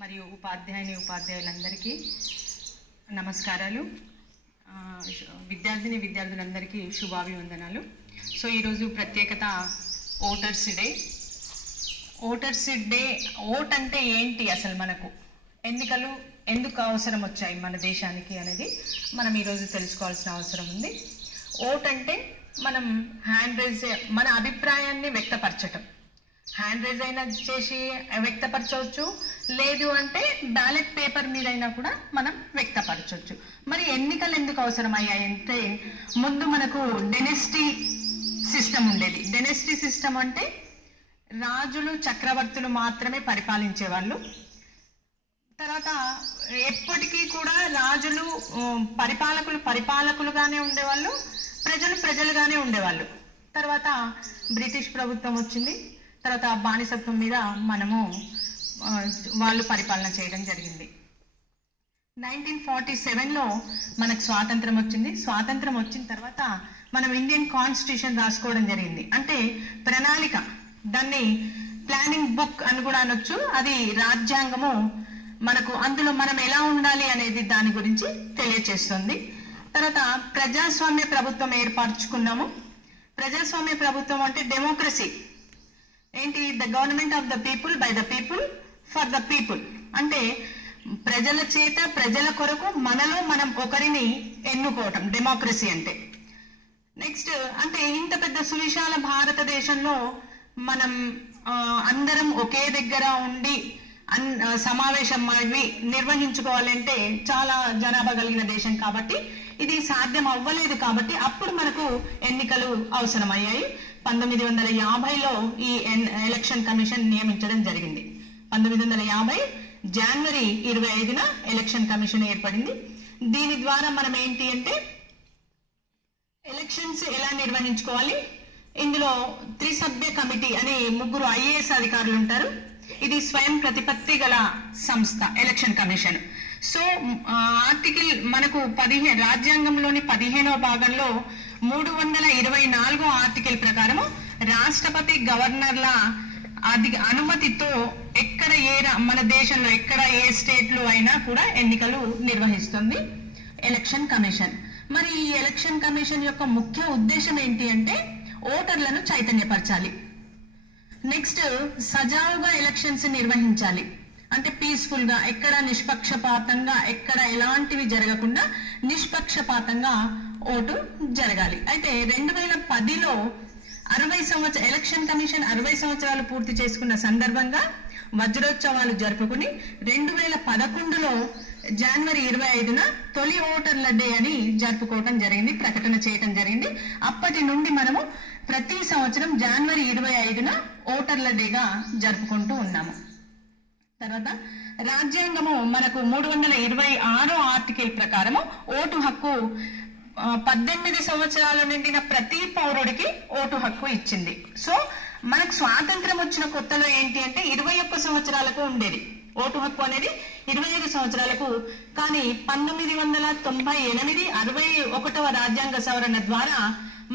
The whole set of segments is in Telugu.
మరియు ఉపాధ్యాయులందరికీ నమస్కారాలు. విద్యార్థులందరికీ శుభాభివందనాలు. సో ఈరోజు ప్రత్యేకత ఓటర్స్ డే. ఓట్ అంటే ఏంటి, అసలు మనకు ఎన్నికలు ఎందుకు అవసరం వచ్చాయి మన దేశానికి అనేది మనం ఈరోజు తెలుసుకోవాల్సిన అవసరం ఉంది. ఓట్ అంటే మనం మన అభిప్రాయాన్ని వ్యక్తపరచటం. హ్యాండ్ రైజ్ అయినా చేసి వ్యక్తపరచవచ్చు, లేదు అంటే బ్యాలెట్ పేపర్ మీద అయినా కూడా మనం వ్యక్తపరచవచ్చు. మరి ఎన్నికలు ఎందుకు అవసరం అయ్యాయి అంటే, ముందు మనకు డైనెస్టీ సిస్టమ్ ఉండేది. డైనెస్టీ సిస్టమ్ అంటే రాజులు చక్రవర్తులు మాత్రమే పరిపాలించేవాళ్ళు. తర్వాత ఎప్పటికీ కూడా రాజులు పరిపాలకులుగానే ఉండేవాళ్ళు, ప్రజలుగానే ఉండేవాళ్ళు. తర్వాత బ్రిటిష్ ప్రభుత్వం వచ్చింది. తర్వాత బానిసత్వం మీద వాళ్ళు పరిపాలన చేయడం జరిగింది. 1947లో మనకు స్వాతంత్రం వచ్చింది. స్వాతంత్రం వచ్చిన తర్వాత మనం ఇండియన్ కాన్స్టిట్యూషన్ రాసుకోవడం జరిగింది. అంటే ప్రణాళిక, దాన్ని ప్లానింగ్ బుక్ అని కూడా అనొచ్చు. అది రాజ్యాంగము మనకు, అందులో మనం ఎలా ఉండాలి అనేది దాని గురించి తెలియచేస్తుంది. తర్వాత ప్రజాస్వామ్య ప్రభుత్వం ఏర్పరచుకున్నాము. ప్రజాస్వామ్య ప్రభుత్వం అంటే డెమోక్రసీ ఏంటి, the government of the people, by the people, for the people. అంటే ప్రజల చేత, ప్రజల కొరకు మనలో మనం ఒకరిని ఎన్నుకోవటం డెమోక్రసీ అంటే. నెక్స్ట్ అంటే ఇంత పెద్ద సువిశాల భారతదేశంలో మనం అందరం ఒకే దగ్గర ఉండి సమావేశం నిర్వహించుకోవాలంటే చాలా జనాభా కలిగిన దేశం కాబట్టి ఇది సాధ్యం అవ్వలేదు. కాబట్టి అప్పుడు మనకు ఎన్నికలు అవసరమయ్యాయి. 1950లో ఈ ఎలక్షన్ కమిషన్ నియమించడం జరిగింది. 1950 జనవరి 25న ఎలక్షన్ కమిషన్ ఏర్పడింది. దీని ద్వారా మనం ఏంటి అంటే ఎలక్షన్స్ ఎలా నిర్వహించుకోవాలి. ఇందులో త్రిసభ్య కమిటీ అని 3 IAS అధికారులు ఉంటారు. ఇది స్వయం ప్రతిపత్తి గల సంస్థ ఎలక్షన్ కమిషన్. సో ఆర్టికల్ మనకు రాజ్యాంగంలోని 15వ భాగంలో 324వ ఆర్టికల్ ప్రకారము రాష్ట్రపతి గవర్నర్ల అనుమతితో మన దేశంలో ఎక్కడ ఏ స్టేట్ లో అయినా కూడా ఎన్నికలు నిర్వహిస్తుంది ఎలక్షన్ కమిషన్. మరి ఈ ఎలక్షన్ కమిషన్ యొక్క ముఖ్య ఉద్దేశం ఏంటి అంటే ఓటర్లను చైతన్యపరచాలి. నెక్స్ట్ సజావుగా ఎలక్షన్స్ నిర్వహించాలి. అంటే పీస్ఫుల్ గా, ఎక్కడ నిష్పక్షపాతంగా, ఎక్కడ ఎలాంటివి జరగకుండా నిష్పక్షపాతంగా ఓటు జరగాలి. అయితే 2010లో ఎలక్షన్ కమిషన్ 60 సంవత్సరాలు పూర్తి చేసుకున్న సందర్భంగా వజ్రోత్సవాలు జరుపుకుని 2011లో జనవరి 25న తొలి ఓటర్ల డే అని జరుపుకోవటం జరిగింది, ప్రకటన చేయటం జరిగింది. అప్పటి నుండి మనము ప్రతి సంవత్సరం జనవరి 25న ఓటర్ల డేగా జరుపుకుంటూ ఉన్నాము. తర్వాత రాజ్యాంగము మనకు 326వ ఆర్టికల్ ప్రకారము ఓటు హక్కు 18 సంవత్సరాలు నిండిన ప్రతి పౌరుడికి ఓటు హక్కు ఇచ్చింది. సో మనకు స్వాతంత్రం వచ్చిన కొత్తలో ఏంటి అంటే 21 సంవత్సరాలకు ఉండేది ఓటు హక్కు అనేది, 25 సంవత్సరాలకు. కానీ 1998 61వ రాజ్యాంగ సవరణ ద్వారా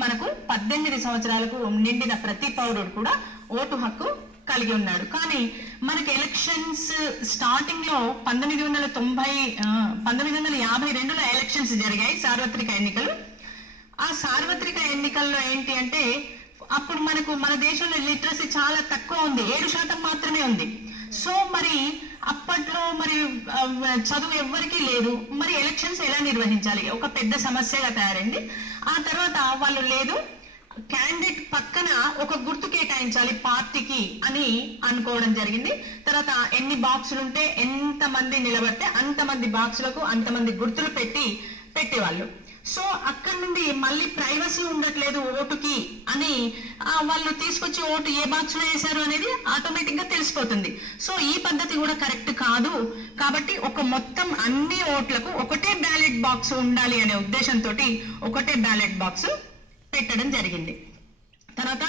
మనకు 18 సంవత్సరాలకు నిండిన ప్రతి పౌరుడు కూడా ఓటు హక్కు కలిగి ఉన్నాడు. కానీ మనకి ఎలక్షన్స్ స్టార్టింగ్ లో 1952లో ఎలక్షన్స్ జరిగాయి, సార్వత్రిక ఎన్నికలు. ఆ సార్వత్రిక ఎన్నికల్లో ఏంటి అంటే అప్పుడు మన దేశంలో లిటరసీ చాలా తక్కువ ఉంది, 7% మాత్రమే ఉంది. సో మరి అప్పట్లో చదువు ఎవ్వరికీ లేదు. మరి ఎలక్షన్స్ ఎలా నిర్వహించాలి, ఒక పెద్ద సమస్యగా తయారైంది. ఆ తర్వాత వాళ్ళు లేదు, క్యాండిడేట్ పక్కన ఒక గుర్తు కేటాయించాలి పార్టీకి అని అనుకోవడం జరిగింది. తర్వాత ఎన్ని బాక్సులు ఉంటే ఎంత మంది నిలబడితే అంతమంది బాక్సులకు అంతమంది గుర్తులు పెట్టేవాళ్ళు. సో అక్కడి నుండి మళ్ళీ ప్రైవసీ ఉండట్లేదు ఓటుకి అని వాళ్ళు తీసుకొచ్చి ఓటు ఏ బాక్స్ లో వేశారు అనేది ఆటోమేటిక్ గా తెలిసిపోతుంది. సో ఈ పద్ధతి కూడా కరెక్ట్ కాదు. కాబట్టి మొత్తం అన్ని ఓట్లకు ఒకటే బ్యాలెట్ బాక్స్ ఉండాలి అనే ఉద్దేశంతో ఒకటే బ్యాలెట్ బాక్స్ పెట్టడం జరిగింది. తర్వాత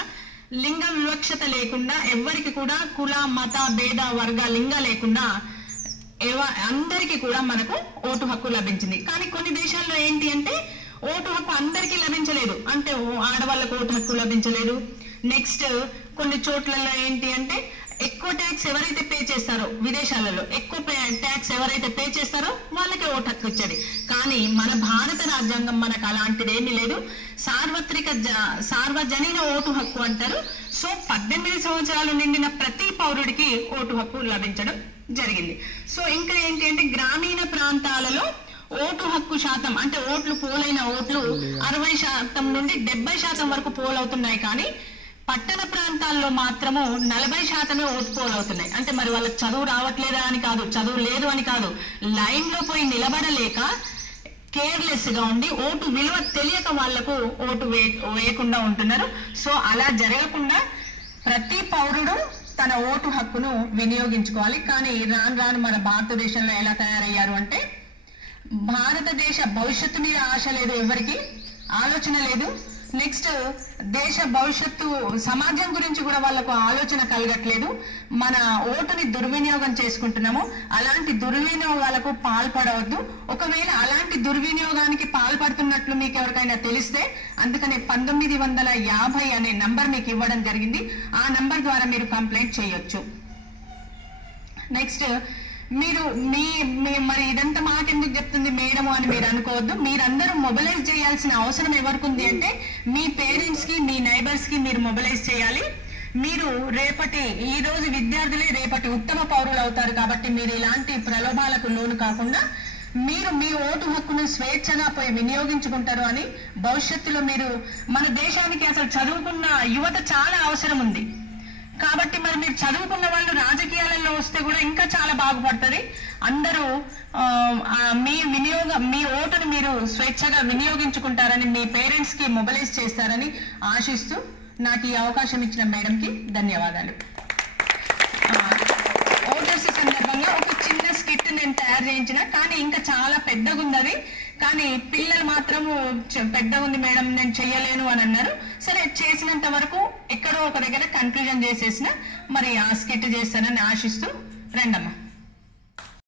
లింగ వివక్షత లేకుండా, ఎవరికి కూడా కుల, మత, భేద, వర్గ, లింగ లేకుండా అందరికీ కూడా మనకు ఓటు హక్కు లభించింది. కానీ కొన్ని దేశాల్లో ఏంటి అంటే ఓటు హక్కు అందరికీ లభించలేదు. అంటే ఆడవాళ్ళకు ఓటు హక్కు లభించలేదు. నెక్స్ట్ కొన్ని చోట్లలో ఏంటి అంటే ఎక్కువ ట్యాక్స్ ఎవరైతే పే చేస్తారో, విదేశాలలో ఎక్కువ ట్యాక్స్ ఎవరైతే పే చేస్తారో వాళ్ళకే ఓటు హక్కు ఇచ్చేది. కానీ మన భారత రాజ్యాంగం మనకు అలాంటిదేమీ లేదు. సార్వజనీన ఓటు హక్కు అంటారు. సో 18 సంవత్సరాలు నిండిన ప్రతి పౌరుడికి ఓటు హక్కు లభించడం జరిగింది. సో ఇంకా ఏంటి అంటే గ్రామీణ ప్రాంతాలలో ఓటు హక్కు శాతం అంటే ఓట్లు పోలైన ఓట్లు 60% నుండి 70% వరకు పోలవుతున్నాయి. కానీ పట్టణ ప్రాంతాల్లో మాత్రము 40% ఓటు పోలవుతున్నాయి. అంటే మరి వాళ్ళకి చదువు రావట్లేదా అని కాదు, చదువు లేదు అని కాదు, లైన్ లో పోయి నిలబడలేక కేర్లెస్ గా ఉండి ఓటు విలువ తెలియక వాళ్లకు ఓటు వేయకుండా ఉంటున్నారు. సో అలా జరగకుండా ప్రతి పౌరుడు తన ఓటు హక్కును వినియోగించుకోవాలి. కానీ రాను మన భారతదేశంలో ఎలా తయారయ్యారు అంటే భారతదేశ భవిష్యత్తు మీద ఆశ లేదు, ఎవరికి ఆలోచన లేదు. నెక్స్ట్ దేశ భవిష్యత్తు సమాజం గురించి కూడా వాళ్ళకు ఆలోచన కలగట్లేదు. మన ఓటుని దుర్వినియోగం చేసుకుంటున్నాము. అలాంటి దుర్వినియోగాలకు పాల్పడవద్దు. ఒకవేళ అలాంటి దుర్వినియోగానికి పాల్పడుతున్నట్లు మీకు ఎవరికైనా తెలిస్తే అందుకనే 1950 అనే నంబర్ మీకు ఇవ్వడం జరిగింది. ఆ నంబర్ ద్వారా మీరు కంప్లైంట్ చేయొచ్చు. నెక్స్ట్ మీరు మరి ఇదంతా మాట ఎందుకు చెప్తుంది మేడం అని మీరు అనుకోవద్దు. మీరందరూ మొబిలైజ్ చేయాల్సిన అవసరం ఎవరికి ఉంది అంటే మీ పేరెంట్స్ కి, మీ నైబర్స్ కి మీరు మొబిలైజ్ చేయాలి. మీరు ఈ రోజు విద్యార్థులే రేపటి ఉత్తమ పౌరులు అవుతారు. కాబట్టి మీరు ఇలాంటి ప్రలోభాలకు లోను కాకుండా మీరు మీ ఓటు హక్కును స్వేచ్ఛగా పోయి వినియోగించుకుంటారు అని భవిష్యత్తులో మీరు మన దేశానికి అసలు చదువుకున్న యువత చాలా అవసరం ఉంది. కాబట్టి మరి మీరు చదువుకున్న వాళ్ళు రాజకీయాలలో వస్తే కూడా ఇంకా చాలా బాగుపడుతుంది. అందరూ మీ ఓటును మీరు స్వేచ్ఛగా వినియోగించుకుంటారని, మీ పేరెంట్స్ కి మొబిలైజ్ చేస్తారని ఆశిస్తూ నాకు ఈ అవకాశం ఇచ్చిన మేడంకి ధన్యవాదాలు. ఓటర్స్ సందర్భంగా ఒక చిన్న స్కిట్ నేను తయారు చేయించిన, కానీ ఇంకా చాలా పెద్దగా ఉంది అది. కానీ పిల్లలు మాత్రము పెద్దగా ఉంది మేడం నేను చెయ్యలేను అని అన్నారు. సరే చేసినంత వరకు ఎక్కడో ఒక దగ్గర కన్ఫ్యూజన్ చేసేసిన మరి ఆ స్కిట్ చేస్తానని ఆశిస్తూ రండమ్మా.